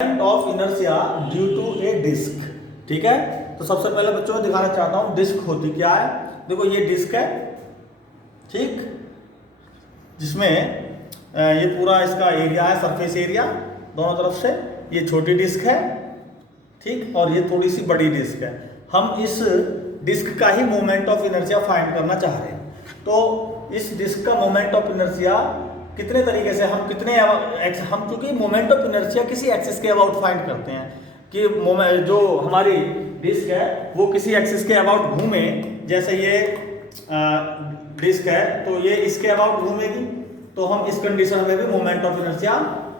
Moment of inertia due to a disc. ठीक है, तो सबसे पहले बच्चों को दिखाना चाहता हूं डिस्क होती क्या है। देखो ये डिस्क है, ठीक, जिसमें ये पूरा इसका एरिया है, सरफेस एरिया दोनों तरफ से। ये छोटी डिस्क है, ठीक, और ये थोड़ी सी बड़ी डिस्क है। हम इस डिस्क का ही मोमेंट ऑफ इनर्शिया फाइंड करना चाह रहे हैं। तो इस डिस्क का मोमेंट ऑफ इनर्शिया कितने तरीके से हम चूंकि मोमेंट ऑफ इनर्शिया किसी एक्सिस के अबाउट फाइंड करते हैं कि जो हमारी डिस्क है वो किसी एक्सिस के अबाउट घूमे। जैसे ये डिस्क है तो ये इसके अबाउट घूमेगी, तो हम इस कंडीशन में भी मोमेंट ऑफ इनर्शिया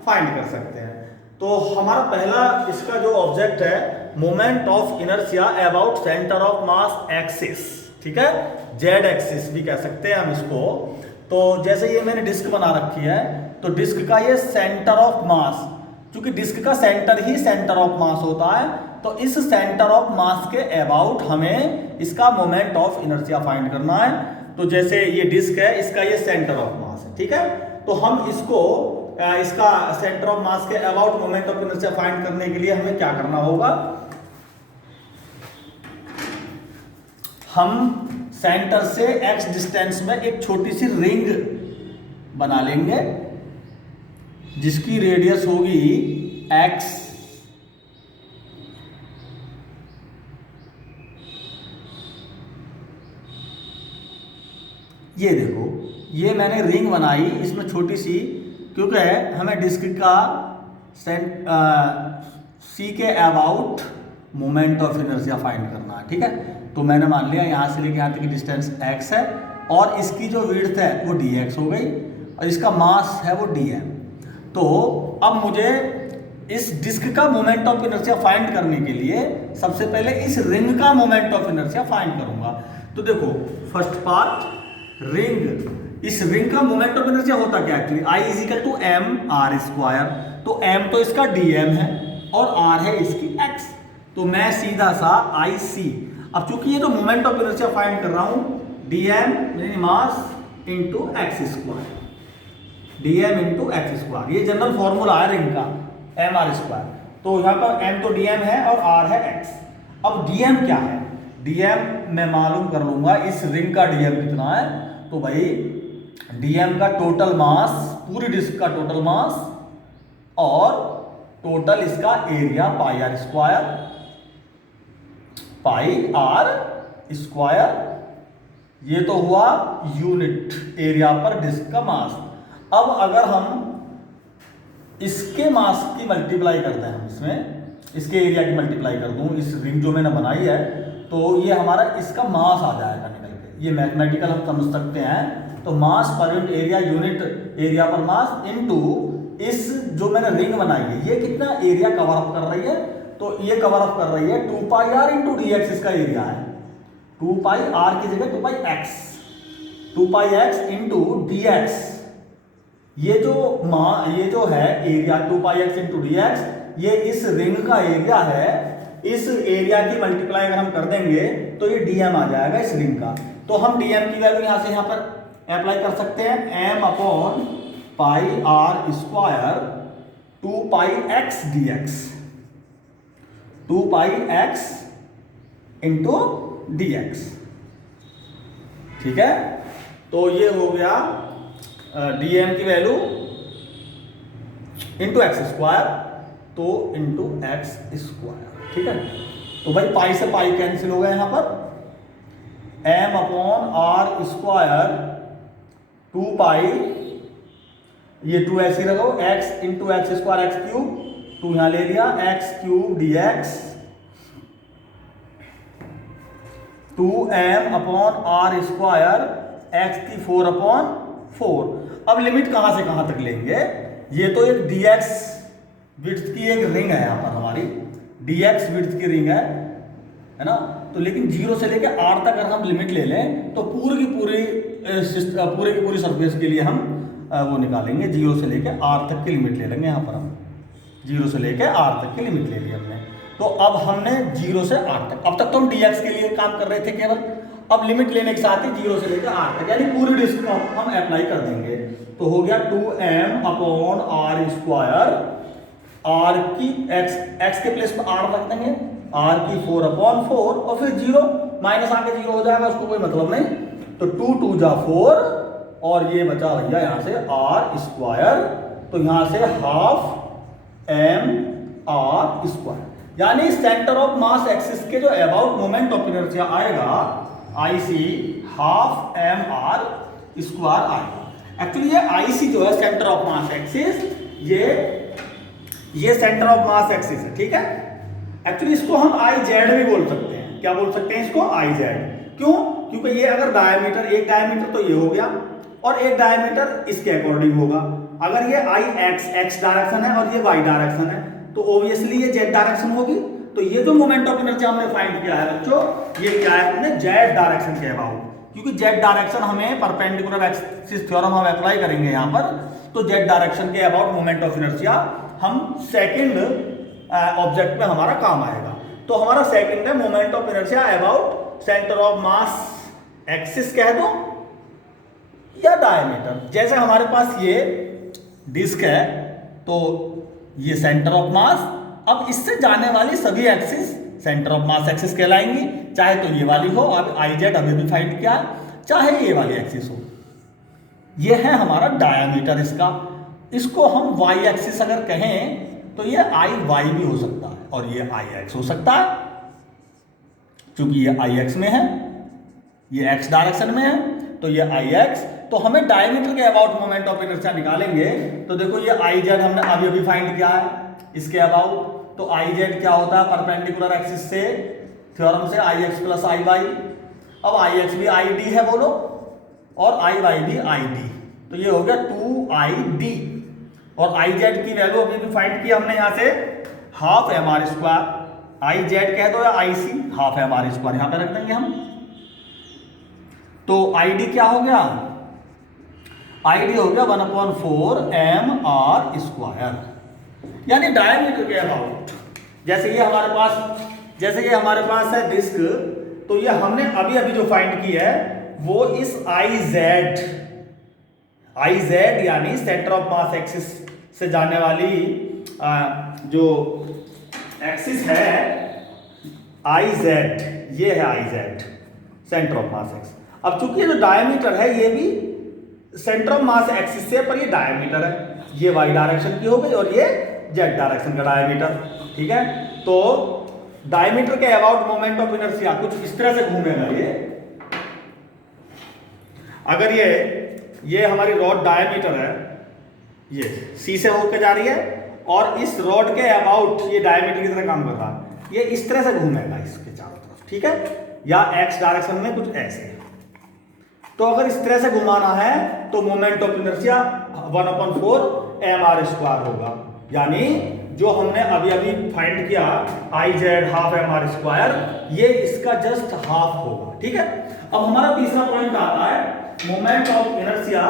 फाइंड कर सकते हैं। तो हमारा पहला इसका जो ऑब्जेक्ट है moment of inertia about centre of mass axis, ठीक है, जेड एक्सिस भी कह सकते हैं हम इसको। तो जैसे ये मैंने डिस्क बना रखी है, तो डिस्क का ये सेंटर ऑफ मास, क्योंकि डिस्क का सेंटर ही सेंटर ऑफ मास होता है, तो इस सेंटर ऑफ मास के अबाउट हमें इसका मोमेंट ऑफ इनर्शिया फाइंड करना है। तो जैसे ये डिस्क है, इसका ये सेंटर ऑफ मास है, ठीक है, तो हम इसको इसका सेंटर ऑफ मास के about moment of inertia find करने के लिए हमें क्या करना होगा, हम सेंटर से x डिस्टेंस में एक छोटी सी रिंग बना लेंगे जिसकी रेडियस होगी x। ये देखो, ये मैंने रिंग बनाई इसमें छोटी सी, क्योंकि हमें डिस्क का सी के about moment of inertia find करना है, ठीक है। तो मैंने मान लिया यहाँ से लेके यहाँ तक की डिस्टेंस x है और इसकी जो विड्थ है वो dx हो गई और इसका मास है वो dm। तो अब मुझे इस डिस्क का मोमेंट ऑफ इनर्शिया फाइंड करने के लिए सबसे पहले इस रिंग का मोमेंट ऑफ इनर्शिया फाइंड करूंगा। तो देखो फर्स्ट पार्ट रिंग, इस रिंग का मोमेंट ऑफ इनर्शिया होता क्या actually, I is equal to M R square. तो m तो इसका dm है और r है इसकी x, तो मैं सीधा सा IC, अब चूंकि ये तो मोमेंट ऑफ इनर्शिया फाइंड कर रहा हूं, dm mass into X square, dm into X square, ये जनरल फॉर्मूला है रिंग का mr स्क्वायर। तो यहाँ पर m तो dm है और r है x। अब dm क्या है, dm मैं मालूम कर लूंगा, इस रिंग का dm कितना है, तो भाई dm का टोटल मास, पूरी डिस्क का टोटल मास और टोटल इसका area pi R square, pi R square, ये तो हुआ यूनिट एरिया पर डिस्क का मास। अब अगर हम इसके मास की मल्टीप्लाई करते हैं, हम इसमें इसके एरिया की मल्टीप्लाई कर दूं, इस रिंग जो मैंने बनाई है, तो ये हमारा इसका मास आ जाएगा निकल के। ये मैथमेटिकल हम समझ सकते हैं। तो मास per unit area, unit area पर मास इनटू इस जो मैंने रिंग बनाई है, ये कितना एरिया कवर अप कर रही है, तो ये कवर अप कर रही है 2 पाई आर इंटू डी एक्स, इसका एरिया है 2 पाई आर की जगह 2 pi x, 2 pi X into D x. ये जो है area 2 pi X into D x, ये इस रिंग का एरिया है। इस एरिया की मल्टीप्लाई अगर हम कर देंगे तो ये डीएम आ जाएगा इस रिंग का। तो हम डीएम की वैल्यू यहां से यहां पर अप्लाई कर सकते हैं, M upon pi R square 2 pi X D X, 2 pi X into D X, ठीक है। तो ये हो गया डीएम की वैल्यू इंटू एक्स स्क्वायर, तो इंटू एक्स स्क्वायर, ठीक है। तो भाई पाई से पाई कैंसिल हो गया यहां पर, M upon R square 2 pi, ये 2 ऐसे ही रखो, X into X square X cube, 2 यहां ले लिया, X cube D X, 2m upon R square X की 4 अपॉन 4। अब लिमिट कहां से कहां तक लेंगे, ये तो एक dx विड्थ की एक रिंग है, यहां पर हमारी dx विड्थ की रिंग है ना। तो लेकिन 0 से लेकर r तक अगर हम लिमिट ले लें तो पूरी की पूरी सरफेस के लिए हम वो निकालेंगे, 0 से लेकर r तक की लिमिट ले लेंगे। यहां पर हम 0 से लेकर r तक की लिमिट ले ली हमने। तो अब हमने 0 से r तक, अब तक तो हम dx के लिए काम कर रहे थे केवल, अब लिमिट लेने के साथ ही 0 से लेकर r तक यानी पूरी डिस्क को हम अप्लाई कर देंगे। तो हो गया 2m upon R square R की एक्स के प्लेस पर आर रख देंगे, आर की 4/4 और फिर 0 माइनस आके 0 हो जाएगा, उसको कोई मतलब नहीं। तो 2 2 जा 4 और ये बचा भैया यहाँ से आर स्क्वायर, तो यहाँ से हाफ एम आर स्क्वायर, यानी सेंटर ऑफ मास एक्सिस के जो अबाउट मोमेंट ऑफ इनर्शिया आएगा आई C half M R square आएगा। एक्चुअली ये आई सी जो है सेंटर ऑफ मास एक्सिस, ये सेंटर ऑफ मास एक्सिस है, ठीक है। एक्चुअली इसको हम आई जेड भी बोल सकते हैं। क्या बोल सकते हैं इसको? I Z. क्यों? क्योंकि ये अगर डायमीटर, एक डायमीटर तो ये हो गया और एक डायमीटर इसके अकॉर्डिंग होगा। अगर ये आई एक्स डायरेक्शन है और ये वाई डायरेक्शन है तो ऑब्वियसली ये जेड डायरेक्शन होगी। तो ये जो मोमेंट ऑफ इनर्शिया हमने फाइंड किया है बच्चों, ये क्या है? हमने जेड डायरेक्शन के अबाउट, क्योंकि जेड डायरेक्शन हमें परपेंडिकुलर एक्सिस थ्योरम हम अप्लाई करेंगे यहाँ पर, तो जेड डायरेक्शन के अबाउट मोमेंट ऑफ इनर्शिया हम सेकंड ऑब्जेक्ट में हमारा काम आएगा। तो हमारा सेकंड है moment of inertia about centre of mass axis कह दो या डायमीटर। जैसे हमारे पास ये डिस्क है तो ये सेंटर ऑफ मास, अब इससे जाने वाली सभी axis centre of mass axis कहलाएंगी, चाहे तो ये वाली हो, अब आई जेड अभी भी फाइंड किया, चाहे ये वाली एक्सिस हो। ये है हमारा डायमीटर इसका। इसको हम वाई एक्सिस अगर कहें तो ये आई वाई भी हो सकता है और ये आई एक्स हो सकता है, क्योंकि ये आई एक्स में है, ये एक्स डायरेक्शन में है, तो ये आई एक्स। तो हमें डायमीटर के अबाउट मोमेंट ऑफ इनर्शिया निकालेंगे तो देखो ये आई जेड हमने अभी अभी फाइंड किया है इसके अबाउट। तो आई जेड क्या होता है? परपेंडिकुलर एक्सिस से थ्योरम से आई एक्स प्लस आई वाई। अब आई एक्स भी आई डी है बोलो और आई वाई भी आई डी, तो ये हो गया 2ID। और आई जेड की वैल्यू अभी भी फाइंड की हमने यहाँ से half M R square, I Z कह दो या I C, half M R square यहाँ पे रख देंगे हम। तो आई डी क्या हो गया? आई डी हो गया 1/4 एम आर स्क्वायर, यानी डायमीटर के अबाउट। जैसे ये हमारे पास है डिस्क, तो ये हमने अभी अभी जो फाइंड की है वो इस आई जेड यानी सेंटर ऑफ मास एक्सिस से जाने वाली जो एक्सिस है आई जेड, ये है I Z centre of mass axis. अब चूंकि जो डायमीटर है ये भी सेंटर ऑफ मास एक्सिस से, पर ये डायमीटर है, ये वाई डायरेक्शन की हो गई और ये जेड डायरेक्शन का डायमीटर, ठीक है। तो डायमीटर के अबाउट मोमेंट ऑफ इनर्शिया कुछ इस तरह से घूमेगा ये। अगर ये हमारी रॉड डायमीटर है, ये सी से होकर जा रही है और इस रॉड के अबाउट ये डायमीटर की तरह काम कर रहा है, ये इस तरह से घूमेगा इसके चारों तरफ, ठीक है, या एक्स डायरेक्शन में कुछ ऐसे। तो अगर इस तरह से घुमाना है तो moment of inertia 1/4 M R square होगा, यानी जो हमने अभी अभी फाइंड किया I Z half M R square, ये इसका जस्ट हाफ होगा, ठीक है। अब हमारा तीसरा पॉइंट आता है moment of inertia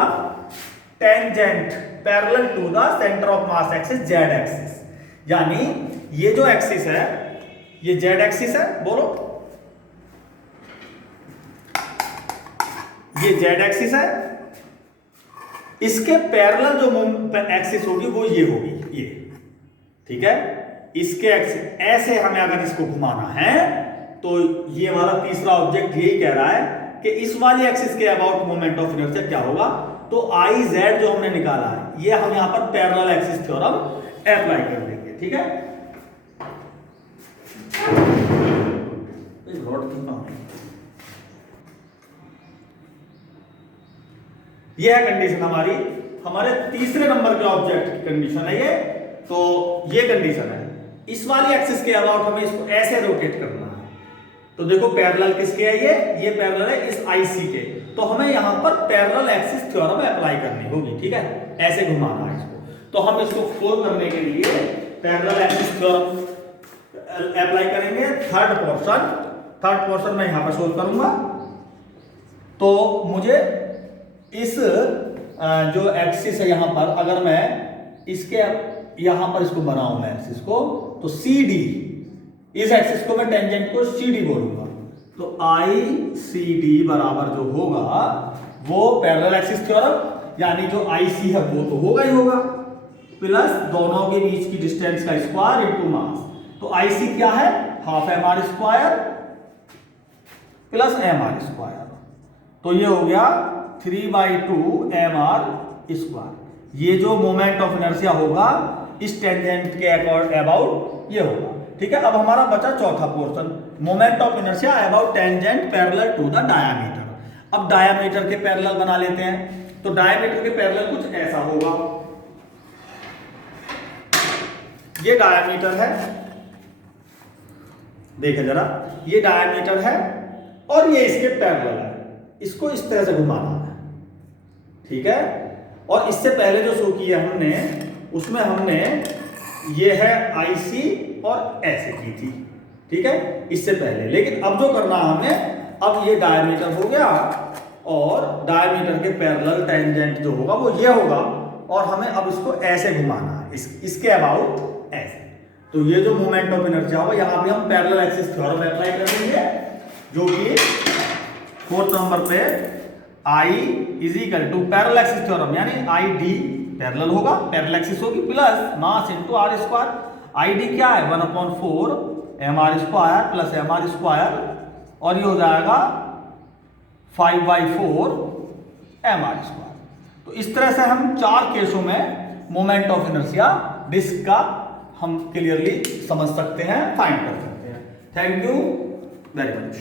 tangent parallel to the centre of mass axis Z axis, यानी ये जो एक्सिस है ये जेड एक्सिस है, बोलो ये जेड एक्सिस है, इसके पैरेलल जो एक्सिस होगी वो ये होगी, ये, ठीक है। इसके एक्सिस ऐसे हमें अगर इसको घुमाना है तो ये वाला तीसरा ऑब्जेक्ट यही कह रहा है कि इस वाली एक्सिस के अबाउट मोमेंट ऑफ इनर्शिया क्या होगा। तो आई जेड जो हमने निकाला है ये हम यहां पर पैरेलल एक्सिस थ्योरम अप्लाई कर देंगे, ठीक है। यह है कंडीशन हमारे तीसरे नंबर के ऑब्जेक्ट की कंडीशन है ये। तो ये कंडीशन है, इस वाली एक्सिस के अबाउट हमें इसको ऐसे रोटेट करना है। तो देखो पैरेलल किसके है ये पैरेलल है इस आईसी के, तो हमें यहां पर पैरेलल एक्सिस थ्योरम अप्लाई करनी होगी, ठीक है, ऐसे घुमाना है इसको। तो हम इसको खोल करने के लिए पैरेलल एक्सिस थ्योरम अप्लाई करेंगे। थर्ड पोर्शन मैं यहां पर सोल्व करूंगा। तो मुझे इस जो एक्सिस है यहां पर, अगर मैं इसके यहां पर इसको बनाऊं मैं एक्सिस को, तो CD, इस एक्सिस को मैं टेंजेंट को CD बोलूंगा। तो ICD बराबर जो होगा वो पैरेलल एक्सिस थ्योरम, यानी जो IC है वो तो होगा ही होगा, प्लस दोनों के बीच की डिस्टेंस का स्क्वायर इंटू मास। तो IC क्या है, half mr square plus mr square. तो ये हो गया 3/2 mr स्क्वायर। ये जो मोमेंट ऑफ इनर्शिया होगा इस टेंजेंट के अबाउट ये होगा। ठीक है, अब हमारा बचा चौथा portion, moment of inertia about tangent parallel to the diameter. अब डायामीटर के पैरेलल बना लेते हैं। तो डायामीटर के पैरेलल कुछ ऐसा होगा, ये डायामीटर है, देखें जरा, ये डायामीटर है और ये इसके पैरेलल है, इसको इस तरह से घुमाना है। ठीक है, और इससे पहले जो शो किया हमने उसमें हमने ये है IC और ऐसे की थी। ठीक है, इससे पहले। लेकिन अब जो करना है हमें, अब ये डायमीटर हो गया और डायमीटर के पैरेलल टेंजेंट जो होगा वो ये होगा और हमें अब इसको ऐसे घुमाना है, इसके अबाउट ऐसे। तो ये जो मोमेंट ऑफ इनर्शिया होगा यहाँ पे हम पैरेलल एक्सिस थ्योरम अप्लाई कर देंगे, जो कि 4th नंबर पे I is equal to parallel axis theorem यानी ID पैरेलल होगा, पैरेलल एक्सिस होगी, plus mass into r square. ID क्या है 1/4 mr square plus mr square और ये हो जाएगा 5/4 mr स्क्वायर। तो इस तरह से हम 4 केसों में मोमेंट ऑफ इनर्शिया डिस्क का हम क्लियरली समझ सकते हैं, फाइंड कर सकते हैं। Thank you very much.